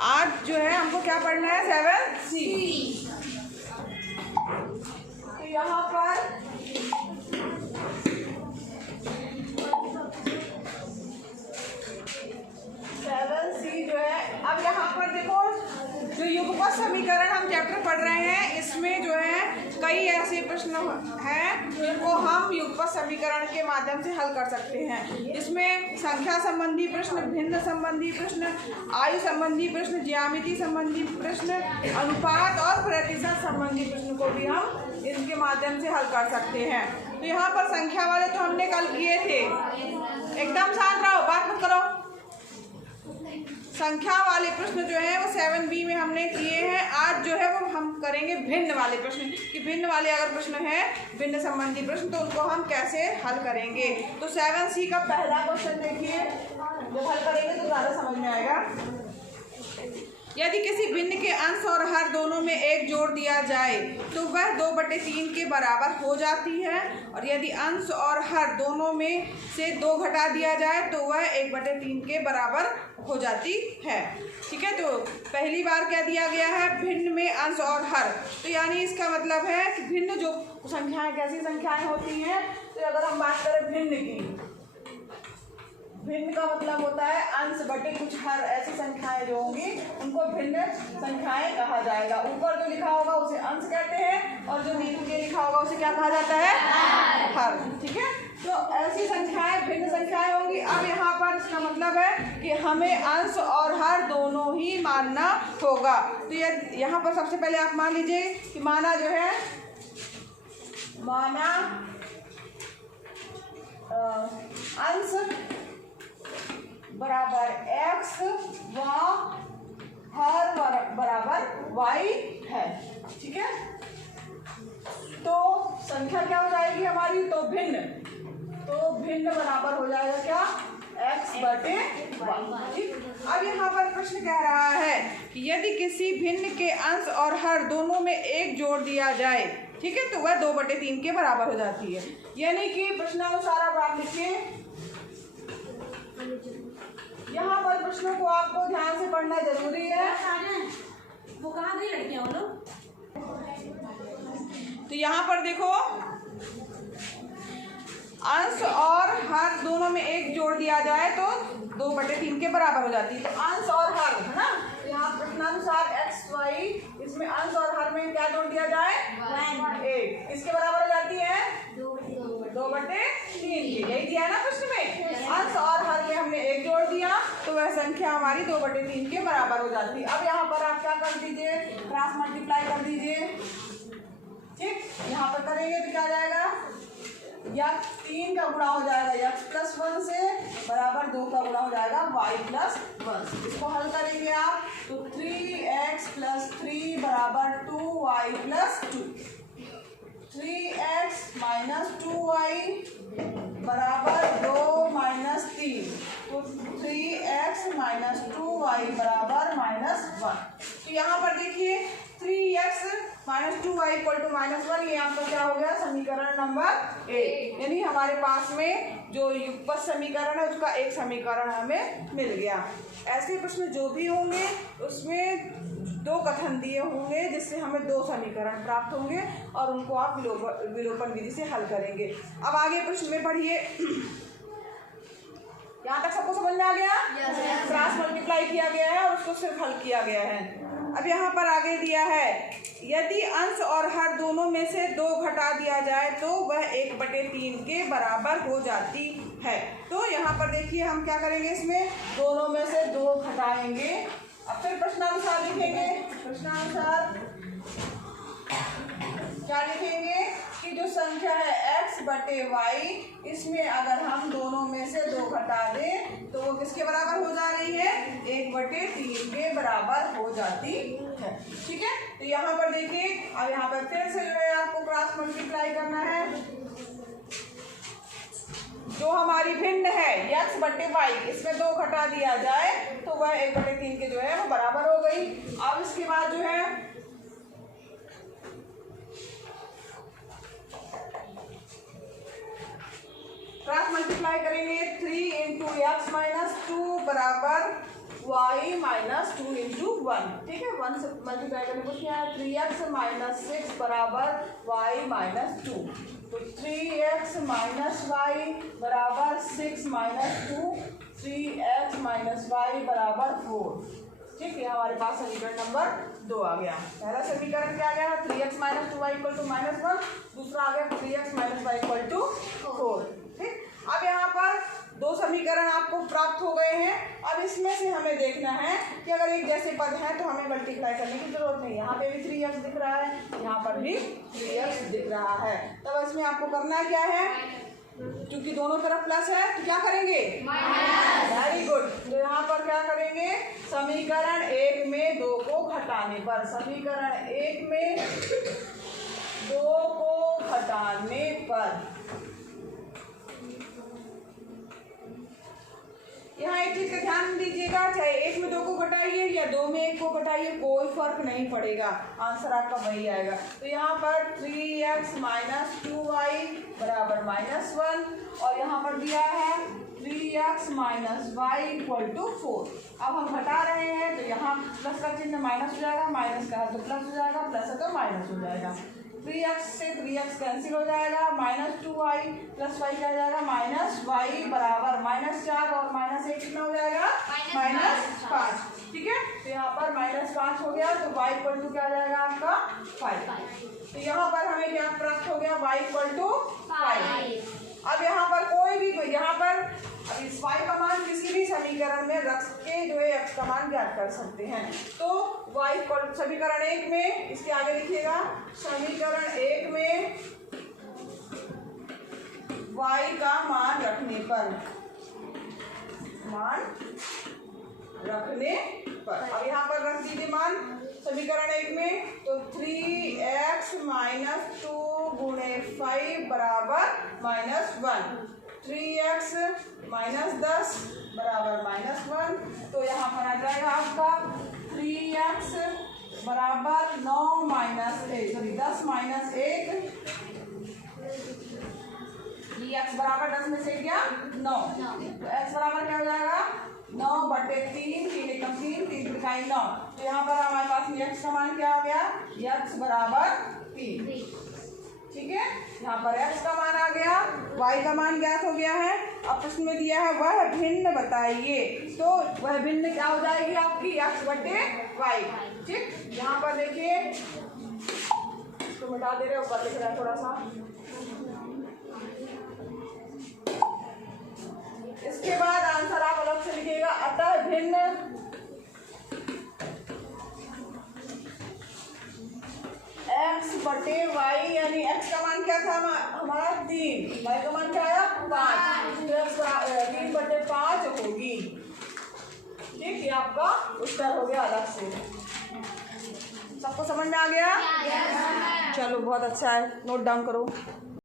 आज जो है हमको क्या पढ़ना है 7C। तो यहाँ पर 7C जो है, अब यहाँ पर देखो जो युगपत समीकरण हम चैप्टर पढ़ रहे हैं इसमें जो है कई ऐसे प्रश्न हैं जिनको हम युगपत समीकरण के माध्यम से हल कर सकते हैं। इसमें संख्या संबंधी प्रश्न, भिन्न संबंधी प्रश्न, आयु संबंधी प्रश्न, ज्यामिति संबंधी प्रश्न, अनुपात और प्रतिशत संबंधी प्रश्न को भी हम इनके माध्यम से हल कर सकते हैं। तो यहाँ पर संख्या वाले तो हमने कल किए थे, एकदम शांत रहो, बात मत करो। संख्या वाले प्रश्न जो है वो 7B में हमने किए हैं। आज जो है वो हम करेंगे भिन्न वाले प्रश्न, कि भिन्न वाले अगर प्रश्न है भिन्न संबंधी प्रश्न तो उनको हम कैसे हल करेंगे। तो 7C का पहला क्वेश्चन देखिए, जब हल करेंगे तो ज़्यादा समझ में आएगा। यदि किसी भिन्न के अंश और हर दोनों में 1 जोड़ दिया जाए तो वह 2/3 के बराबर हो जाती है, और यदि अंश और हर दोनों में से 2 घटा दिया जाए तो वह 1/3 के बराबर हो जाती है। ठीक है, तो पहली बार क्या दिया गया है, भिन्न में अंश और हर। तो यानी इसका मतलब है कि भिन्न जो संख्याएं कैसी संख्याएं होती हैं। तो अगर हम बात करें भिन्न की, भिन्न का मतलब होता है अंश बटे कुछ हर, ऐसी संख्याएं जो होंगी उनको भिन्न संख्याएं कहा जाएगा। ऊपर जो लिखा होगा उसे अंश कहते हैं और जो नीचे लिखा होगा उसे क्या कहा जाता है, हर। ठीक है, तो ऐसी संख्याएं भिन्न संख्याएं होंगी। अब यहाँ पर इसका मतलब है कि हमें अंश और हर दोनों ही मानना होगा। तो यहाँ पर सबसे पहले आप मान लीजिए कि माना जो है, माना अंश बराबर x व हर बराबर y है। ठीक है, तो संख्या क्या हो जाएगी हमारी, तो भिन्न बराबर हो जाएगा क्या, x/y। ठीक, अब यहाँ पर प्रश्न कह रहा है कि यदि किसी भिन्न के अंश और हर दोनों में 1 जोड़ दिया जाए, ठीक है, तो वह 2/3 के बराबर हो जाती है। यानी कि प्रश्नानुसार अब आप लिखिए, यहाँ पर प्रश्नों को आपको ध्यान से पढ़ना जरूरी है। वो कहाँ गई लड़कियाँ वो लोग? तो यहाँ पर देखो, अंश और हर दोनों में 1 जोड़ दिया जाए तो 2/3 के बराबर हो जाती है। तो अंश और हर है ना, यहाँ प्रश्नानुसार x y, इसमें अंश और हर में क्या जोड़ दिया जाए, 1, इसके बराबर हो जाती है 2/3 की। यही दिया है ना प्रश्न में, अंश और हर में हमने 1 जोड़ दिया तो वह संख्या हमारी 2/3 के बराबर हो जाती है। अब यहाँ पर आप क्या कर दीजिए, क्रॉस मल्टीप्लाई कर दीजिए। ठीक, यहाँ पर करेंगे तो क्या जाएगा, या 3 का गुणा हो जाएगा x+1 से बराबर 2 का गुणा हो जाएगा y+1। इसको हल करेंगे आप तो 3x + 3 बराबर 2y+2, 3x - 2y बराबर 2 - 3, तो 3x - 2y बराबर -1। तो यहाँ पर देखिए 3x - 2y = -1, ये आपका क्या हो गया, समीकरण नंबर 1। यानी हमारे पास में जो युगपत समीकरण है उसका एक समीकरण हमें मिल गया। ऐसे प्रश्न जो भी होंगे उसमें 2 कथन दिए होंगे जिससे हमें 2 समीकरण प्राप्त होंगे और उनको आप विलोपन विधि से हल करेंगे। अब आगे प्रश्न में पढ़िए, यहाँ तक सबको समझ में आ गया? क्रॉस मल्टीप्लाई किया गया है और उसको सिर्फ हल किया गया है। अब यहाँ पर आगे दिया है, यदि अंश और हर दोनों में से 2 घटा दिया जाए तो वह 1/3 के बराबर हो जाती है। तो यहाँ पर देखिए हम क्या करेंगे, इसमें दोनों में से 2 घटाएंगे। अब फिर प्रश्नानुसार लिखेंगे, प्रश्नानुसार क्या लिखेंगे कि जो संख्या है x/y, इसमें अगर हम दोनों में से 2 घटा दें तो वो किसके बराबर हो जा रही है, 1/3 के बराबर हो जाती है। ठीक है, तो यहाँ पर देखिए, अब यहाँ पर फिर से जो है आपको क्रॉस मल्टीप्लाई करना है। जो हमारी भिन्न है x/y, इसमें 2 घटा दिया जाए तो वह 1/3 के जो है वो बराबर हो गई। अब इसके बाद जो है क्रॉस मल्टीप्लाई करेंगे, 3 × x - 2 बराबर वाई माइनस 2 इंटू 1, ठीक है। 1 से मल्टीप्लाई करने को क्या है, 3x माइनस 6 बराबर वाई माइनस 2। तो 3x माइनस वाई बराबर 6 माइनस 2, 3x माइनस वाई बराबर 4, ठीक है। हमारे पास समीकरण नंबर 2 आ गया। पहला समीकरण क्या आ गया, 3x minus 2y equal to -1, दूसरा आ गया 3x minus Y equal to 4, ठीक। अब यहाँ पर दो समीकरण आपको प्राप्त हो गए हैं। अब इसमें से हमें देखना है कि अगर एक जैसे पद हैं तो हमें मल्टीप्लाई करने की जरूरत नहीं। यहाँ पे भी 3x दिख रहा है, यहाँ पर भी 3x दिख रहा है। तब इसमें आपको करना क्या है, क्योंकि दोनों तरफ प्लस है तो क्या करेंगे, वेरी गुड। तो यहाँ पर क्या करेंगे, समीकरण 1 में 2 को घटाने पर, समीकरण 1 में 2 को घटाने पर यहाँ एक चीज का ध्यान दीजिएगा, चाहे 1 में 2 को घटाइए या 2 में 1 को घटाइए, कोई फर्क नहीं पड़ेगा, आंसर आपका वही आएगा। तो यहाँ पर 3x माइनस 2y बराबर -1 और यहाँ पर दिया है 3x minus Y equal to 4। अब हम घटा रहे हैं तो यहाँ प्लस का चिन्ह माइनस हो जाएगा, माइनस का है तो प्लस हो जाएगा, प्लस है तो माइनस हो जाएगा। 3x से 3x कैंसिल हो जाएगा, -2y प्लस वाई क्या हो जाएगा, -y बराबर -4 और -1 कितना हो जाएगा, -5, ठीक है। तो यहाँ पर -5 हो गया तो y इक्वल टू क्या हो जाएगा आपका 5। तो यहाँ पर हमें क्या प्राप्त हो गया, y इक्वल टू 5। अब यहाँ पर कोई भी यहाँ पर अब इस y का मान किसी भी समीकरण में रख के जो है x का मान ज्ञात कर सकते हैं। तो y इक्वल समीकरण 1 में, इसके आगे लिखिएगा, समीकरण 1 में y का मान रखने पर, अब यहाँ पर रख दीजिए मान समीकरण 1 में, तो 3x माइनस 2 गुणे 5 बराबर -1, 3x माइनस 10 बराबर -1। तो यहाँ पर आ जाएगा आपका 3x बराबर 9 माइनस 1, सॉरी 10 माइनस 1, 3x बराबर 10 में से क्या 9, तो x बराबर क्या हो जाएगा 9/3, 3 एकम 3, 3 त्रिकाई 9। तो यहाँ पर हमारे पास x का मान क्या आ गया, x बराबर 3, ठीक है। यहाँ पर x का मान आ गया, y का मान ज्ञात हो गया है। अब प्रश्न में दिया है वह भिन्न बताइए, तो वह भिन्न क्या हो जाएगी आपकी x/y, ठीक। यहाँ पर देखिए, इसको मिटा दे रहे, ऊपर लिख रहा है थोड़ा सा। इसके बाद आंसर आप अलग से लिखिएगा, अतः भिन्न x/y, यानी x का मान क्या था हमारा 3, y का मान क्या आया 5, तो 3/5 होगी, ठीक। ये आपका उत्तर हो गया अलग से। सबको समझ में आ गया? चलो बहुत अच्छा है, नोट डाउन करो।